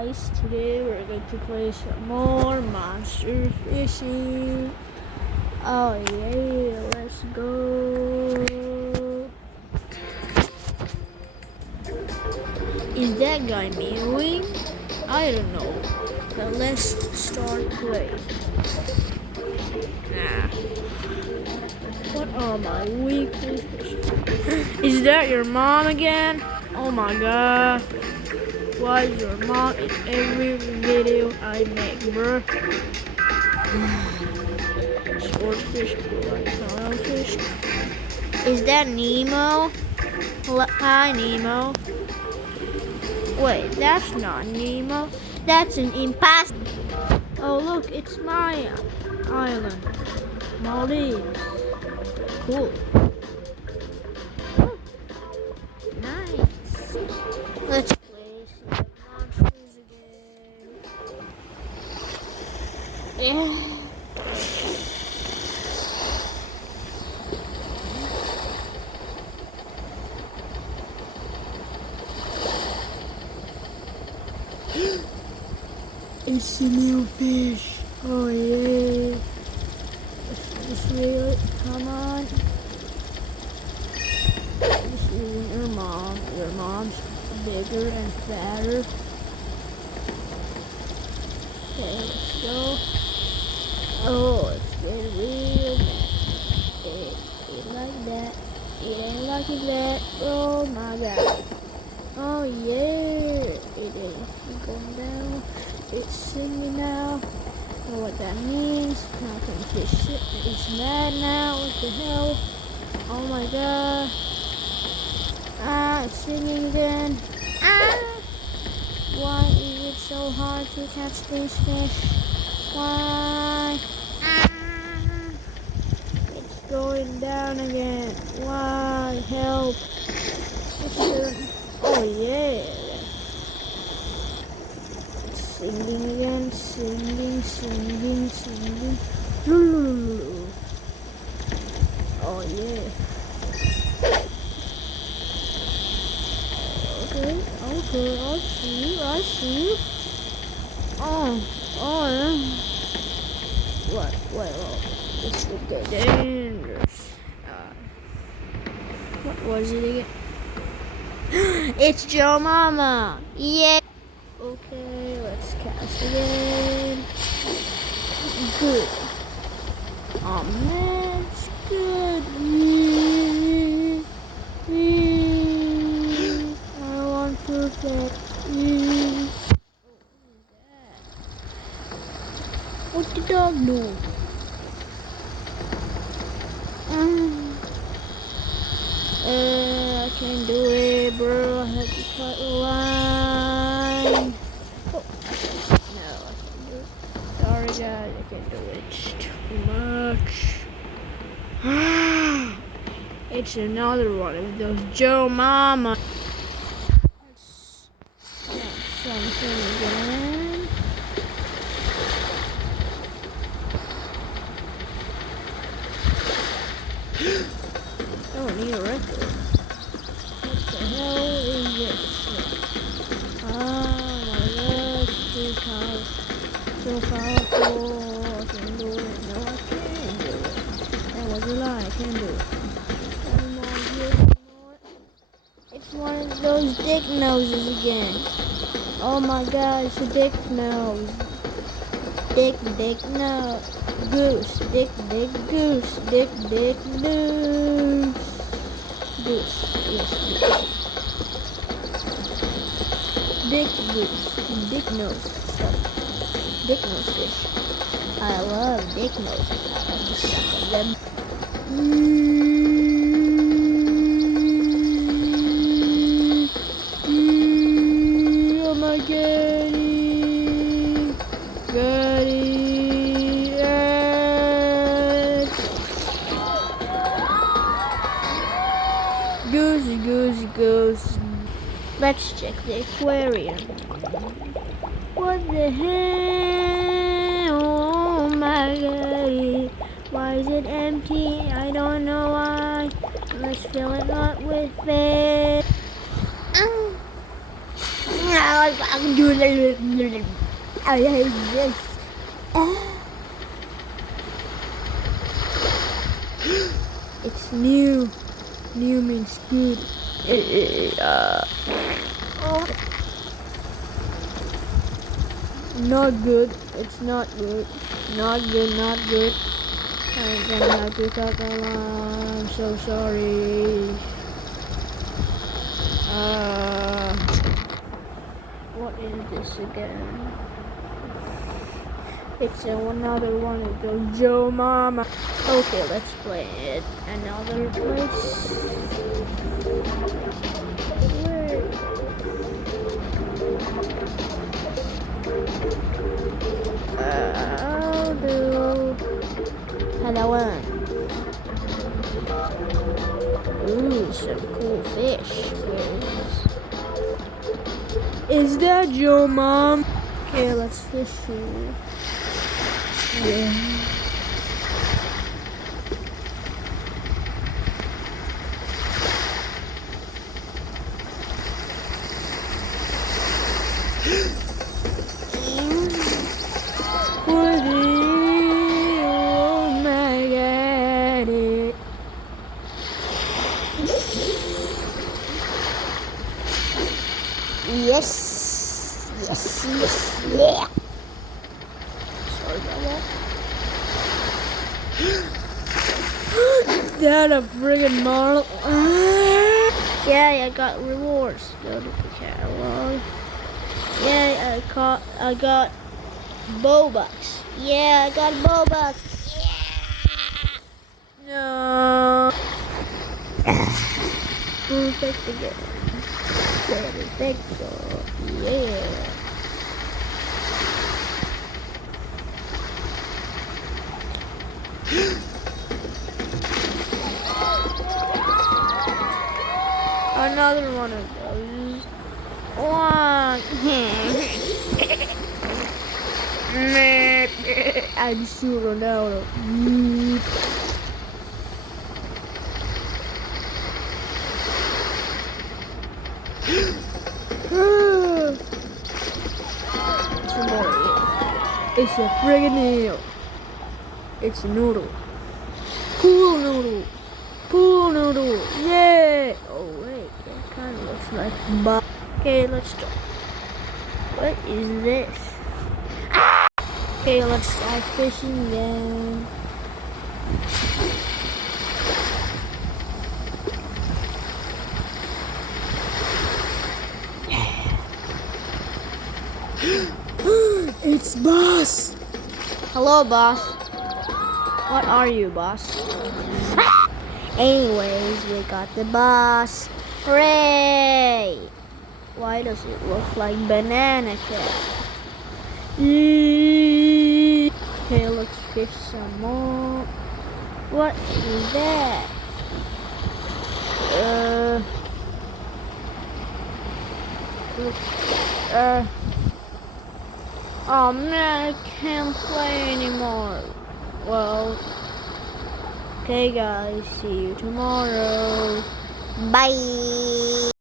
Guys, today we're going to play some more monster fishing. Oh yeah, let's go. Is that guy meowing? I don't know. But let's start playing. Nah. What are my weekly fishing? Is that your mom again? Oh my god. Why is your mom in every video I make, bro? Swordfish, clownfish. Is that Nemo? Hi, Nemo. Wait, that's not Nemo. That's an imposter. Oh, look, it's my island. Maldives. Cool. Nice. Let's play some monsters again. Yeah. It's a new fish. Oh yeah. Just reel it. Come on. Just using your mom. Your mom's bigger and fatter. Okay, let's go. Oh, it's getting real bad. It ain't like that. It ain't like that. Oh my god. Oh yeah. It ain't going down. It's singing now. I don't know what that means. Now I can fish it. It's mad now. What the hell? Oh my god. Ah, it's singing again. Ah! Why is it so hard to catch these fish? Why? Ah! It's going down again. Why? Help. Oh yeah. Singing again, singing. Lulu. Oh yeah. Okay, I see you. Oh, yeah. What? Wait, this would get dangerous. What was it again? It's Joe Mama. Yeah. Okay, let's cast again. Good. Oh man, it's good. I want perfect. What the dog do? I can't do it, bro. I have to cut the line. Oh, no, I can't do it. Sorry, guys, I can't do it. It's too much. It's another one of those Joe Mama. Let's something again. I don't need a record. What the hell is this? Oh my god, it's too powerful. So powerful. I can do it. No, I can't do it. That was a lie. I can't do it. It's one of those dick noses again. Oh my god, it's a dick nose. Dick nose. Goose. Dick goose. Dick goose. Goose. Yes, goose. Dick goose. Dick nose. Stuff. Dick nose fish. I love dick noses. I love the suck of them. Oh my Gaddy. Goose. Let's check the aquarium. What the hell? Oh my god. Why is it empty? I don't know why. Let's fill it up with fish. I hate this. It's new. New means good. Oh. Not good. It's not good. Not good. Not good. I'm gonna have to cut the line. I'm so sorry. What is this again? It's another one. It goes Joe Mama. Okay, let's play it. Another place. Where? I'll do another one. Ooh, some cool fish. Is that Joe Mom? Okay, let's fish here. Yeah. Oh my God! Yes, yes, yes, yeah. Sorry about that. That a friggin' marl. Yeah, I got rewards. Go to the catalog. Yeah, I got Bobucks. Yeah, I got Bobucks. Yeah. No. Perfect again. Perfecto. Yeah. Another one of those. One. I'm sure Ronaldo. It's a friggin' eel. It's a noodle. Pool noodle. Pool noodle. Yeah. Oh wait, that kind of looks like Bob. Okay, let's start. What is this? Ah! Okay, let's start fishing then. It's Boss. Hello, Boss. What are you, Boss? Anyways, we got the Boss. Hooray! Why does it look like banana cat? Okay, let's fish some more. What is that? Oh man, I can't play anymore. Well, okay guys, see you tomorrow. Bye.